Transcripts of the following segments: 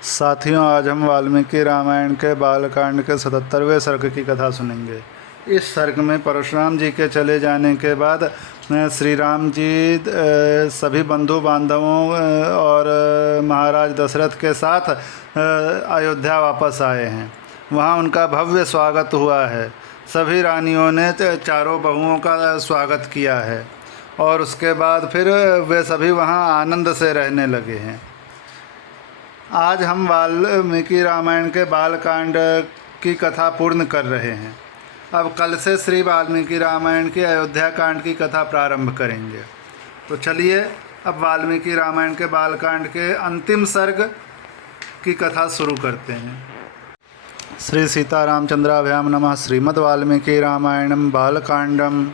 साथियों, आज हम वाल्मीकि रामायण के बालकांड के 77वें सर्ग की कथा सुनेंगे। इस सर्ग में परशुराम जी के चले जाने के बाद श्री राम जी सभी बंधु बांधवों और महाराज दशरथ के साथ अयोध्या वापस आए हैं। वहाँ उनका भव्य स्वागत हुआ है। सभी रानियों ने चारों बहुओं का स्वागत किया है और उसके बाद फिर वे सभी वहाँ आनंद से रहने लगे हैं। आज हम वाल्मीकि रामायण के बालकांड की कथा पूर्ण कर रहे हैं। अब कल से श्री वाल्मीकि रामायण की अयोध्या कांड की कथा प्रारंभ करेंगे। तो चलिए अब वाल्मीकि रामायण के बालकांड के अंतिम सर्ग की कथा शुरू करते हैं। श्री सीतारामचंद्राभ्याम नमः। श्रीमद् वाल्मीकि रामायणम बालकांडम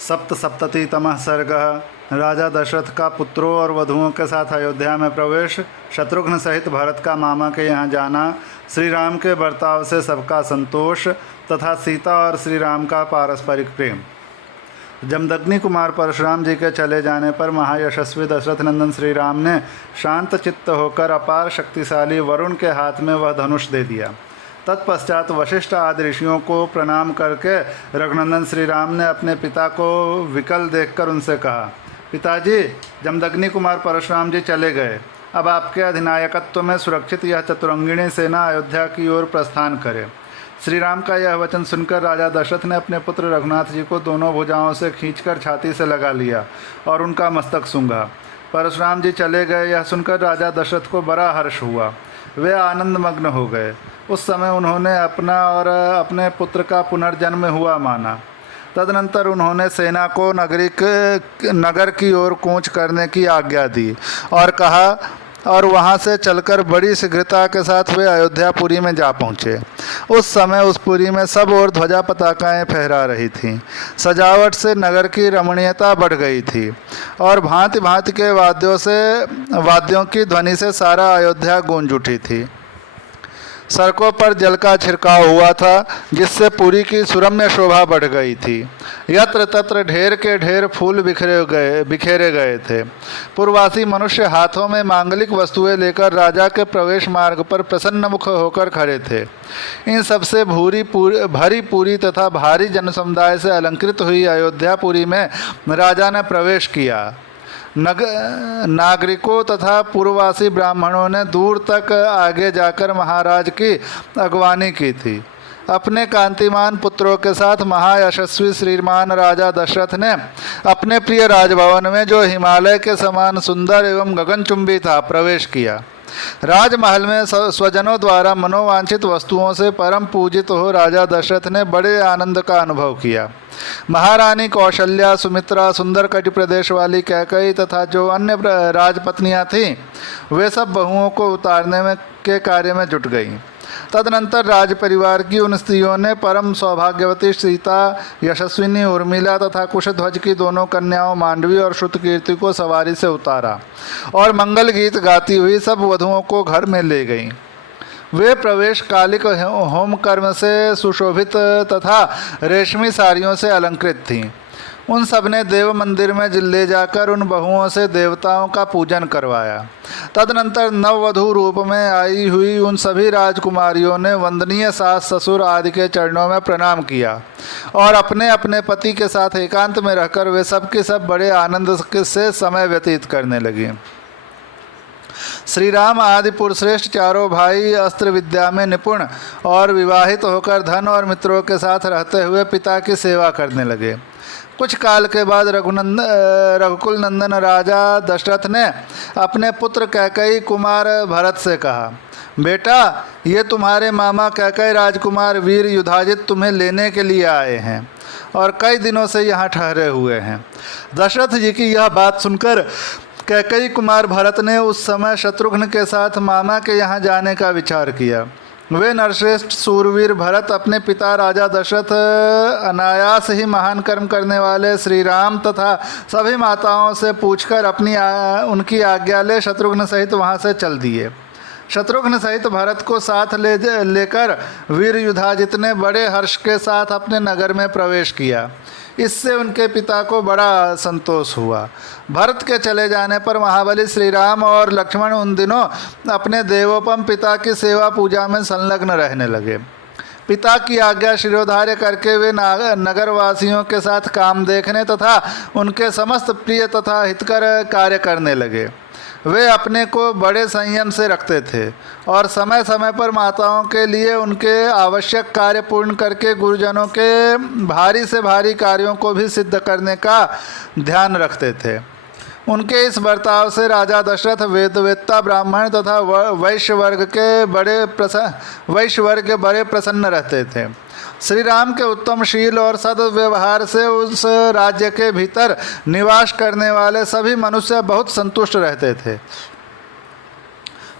सप्तसप्ततितमः सर्गः। राजा दशरथ का पुत्रों और वधुओं के साथ अयोध्या में प्रवेश, शत्रुघ्न सहित भरत का मामा के यहाँ जाना, श्री राम के बर्ताव से सबका संतोष तथा सीता और श्री राम का पारस्परिक प्रेम। जमदग्नि कुमार परशुराम जी के चले जाने पर महायशस्वी दशरथ नंदन श्री राम ने शांत चित्त होकर अपार शक्तिशाली वरुण के हाथ में वह धनुष दे दिया। तत्पश्चात वशिष्ठ आदि ऋषियों को प्रणाम करके रघुनंदन श्री राम ने अपने पिता को विकल देखकर उनसे कहा, पिताजी, जमदग्नि कुमार परशुराम जी चले गए। अब आपके अधिनायकत्व में सुरक्षित यह चतुरंगिणी सेना अयोध्या की ओर प्रस्थान करे। श्री राम का यह वचन सुनकर राजा दशरथ ने अपने पुत्र रघुनाथ जी को दोनों भुजाओं से खींचकर छाती से लगा लिया और उनका मस्तक सूंघा। परशुराम जी चले गए यह सुनकर राजा दशरथ को बड़ा हर्ष हुआ। वे आनंदमग्न हो गए। उस समय उन्होंने अपना और अपने पुत्र का पुनर्जन्म हुआ माना। तदनंतर उन्होंने सेना को नगर की ओर कूच करने की आज्ञा दी और कहा, और वहां से चलकर बड़ी शीघ्रता के साथ वे अयोध्यापुरी में जा पहुँचे। उस समय उस पुरी में सब ओर ध्वजा पताकाएँ फहरा रही थीं। सजावट से नगर की रमणीयता बढ़ गई थी और भांति भांति के वाद्यों की ध्वनि से सारा अयोध्या गूंज उठी थी। सड़कों पर जल का छिड़काव हुआ था जिससे पुरी की सुरम्य शोभा बढ़ गई थी। यत्र तत्र ढेर के ढेर फूल बिखेरे गए थे। पूर्ववासी मनुष्य हाथों में मांगलिक वस्तुएं लेकर राजा के प्रवेश मार्ग पर प्रसन्न मुख होकर खड़े थे। इन सबसे भरी पूरी तथा भारी जनसमुदाय से अलंकृत हुई अयोध्यापुरी में राजा ने प्रवेश किया। नागरिकों तथा पूर्ववासी ब्राह्मणों ने दूर तक आगे जाकर महाराज की अगवानी की थी। अपने कांतिमान पुत्रों के साथ महायशस्वी श्रीमान राजा दशरथ ने अपने प्रिय राजभवन में, जो हिमालय के समान सुंदर एवं गगनचुंबी था, प्रवेश किया। राजमहल में स्वजनों द्वारा मनोवांछित वस्तुओं से परम पूजित हो राजा दशरथ ने बड़े आनंद का अनुभव किया। महारानी कौशल्या, सुमित्रा, सुंदर कटि प्रदेश वाली कैकेयी तथा जो अन्य राजपत्नियां थीं, वे सब बहुओं को उतारने के कार्य में जुट गईं। तदनंतर राज परिवार की उन स्त्रियों ने परम सौभाग्यवती सीता, यशस्विनी उर्मिला तथा कुशध्वज की दोनों कन्याओं मांडवी और श्रुतकीर्ति को सवारी से उतारा और मंगल गीत गाती हुई सब वधुओं को घर में ले गईं। वे प्रवेश कालिक होम कर्म से सुशोभित तथा रेशमी साड़ियों से अलंकृत थीं। उन सब ने देव मंदिर में ले जाकर उन बहुओं से देवताओं का पूजन करवाया। तदनंतर नववधू रूप में आई हुई उन सभी राजकुमारियों ने वंदनीय सास ससुर आदि के चरणों में प्रणाम किया और अपने अपने पति के साथ एकांत में रहकर वे सब के सब बड़े आनंद से समय व्यतीत करने लगे। श्री राम आदि पुरुषश्रेष्ठ चारों भाई अस्त्र विद्या में निपुण और विवाहित होकर धन और मित्रों के साथ रहते हुए पिता की सेवा करने लगे। कुछ काल के बाद रघुकुल नंदन राजा दशरथ ने अपने पुत्र कैकेयी कुमार भरत से कहा, बेटा, ये तुम्हारे मामा कैकेयी राजकुमार वीर युधाजित तुम्हें लेने के लिए आए हैं और कई दिनों से यहाँ ठहरे हुए हैं। दशरथ जी की यह बात सुनकर कैकेयी कुमार भरत ने उस समय शत्रुघ्न के साथ मामा के यहाँ जाने का विचार किया। वे नरश्रेष्ठ सूरवीर भरत अपने पिता राजा दशरथ, अनायास ही महान कर्म करने वाले श्री राम तथा सभी माताओं से पूछकर उनकी आज्ञा ले शत्रुघ्न सहित वहाँ से चल दिए। शत्रुघ्न सहित भरत को साथ लेकर वीर युधाजित ने बड़े हर्ष के साथ अपने नगर में प्रवेश किया। इससे उनके पिता को बड़ा संतोष हुआ। भरत के चले जाने पर महाबली श्री राम और लक्ष्मण उन दिनों अपने देवोपम पिता की सेवा पूजा में संलग्न रहने लगे। पिता की आज्ञा शिरोधार्य करके वे नगरवासियों के साथ काम देखने तथा उनके समस्त प्रिय तथा हितकर कार्य करने लगे। वे अपने को बड़े संयम से रखते थे और समय समय पर माताओं के लिए उनके आवश्यक कार्य पूर्ण करके गुरुजनों के भारी से भारी कार्यों को भी सिद्ध करने का ध्यान रखते थे। उनके इस बर्ताव से राजा दशरथ वेदवेत्ता ब्राह्मण तथा वैश्य वर्ग बड़े प्रसन्न रहते थे। श्री राम के उत्तम शील और सद्व्यवहार से उस राज्य के भीतर निवास करने वाले सभी मनुष्य बहुत संतुष्ट रहते थे।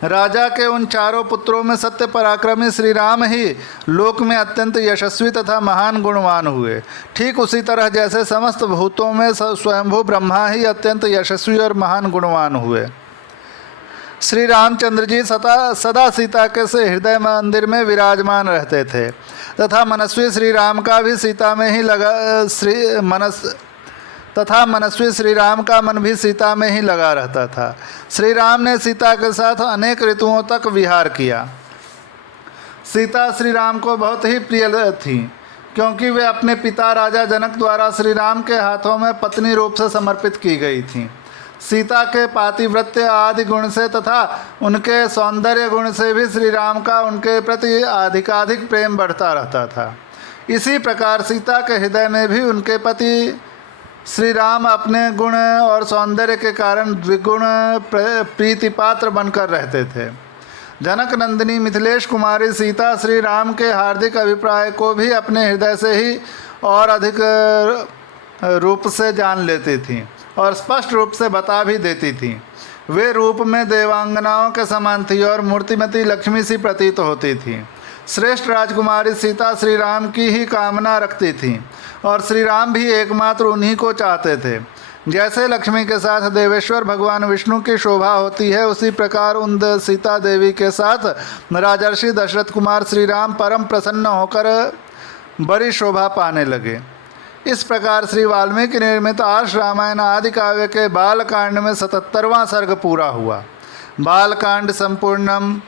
राजा के उन चारों पुत्रों में सत्य पराक्रमी श्री राम ही लोक में अत्यंत यशस्वी तथा महान गुणवान हुए। ठीक उसी तरह जैसे समस्त भूतों में स्वयंभू ब्रह्मा ही अत्यंत यशस्वी और महान गुणवान हुए। श्री रामचंद्र जी सदा सीता के से हृदय मंदिर में विराजमान रहते थे तथा मनस्वी श्री राम का भी सीता में ही मनस्वी श्री राम का मन भी सीता में ही लगा रहता था। श्री राम ने सीता के साथ अनेक ऋतुओं तक विहार किया। सीता श्री राम को बहुत ही प्रिय थी क्योंकि वे अपने पिता राजा जनक द्वारा श्री राम के हाथों में पत्नी रूप से समर्पित की गई थीं। सीता के पातिव्रत्य आदि गुण से तथा उनके सौंदर्य गुण से भी श्री राम का उनके प्रति अधिकाधिक प्रेम बढ़ता रहता था। इसी प्रकार सीता के हृदय में भी उनके पति श्री राम अपने गुण और सौंदर्य के कारण द्विगुण प्रीतिपात्र बनकर रहते थे। जनक नंदिनी मिथिलेश कुमारी सीता श्री राम के हार्दिक अभिप्राय को भी अपने हृदय से ही और अधिक रूप से जान लेती थीं और स्पष्ट रूप से बता भी देती थीं। वे रूप में देवांगनाओं के समान थी और मूर्तिमती लक्ष्मी सी प्रतीत होती थीं। श्रेष्ठ राजकुमारी सीता श्री राम की ही कामना रखती थीं और श्री राम भी एकमात्र उन्हीं को चाहते थे। जैसे लक्ष्मी के साथ देवेश्वर भगवान विष्णु की शोभा होती है, उसी प्रकार उन सीता देवी के साथ राजर्षि दशरथ कुमार श्री राम परम प्रसन्न होकर बड़ी शोभा पाने लगे। इस प्रकार श्री वाल्मीकि निर्मित आर्ष रामायण आदि काव्य के बालकांड में 77वां सर्ग पूरा हुआ। बालकांड संपूर्णम।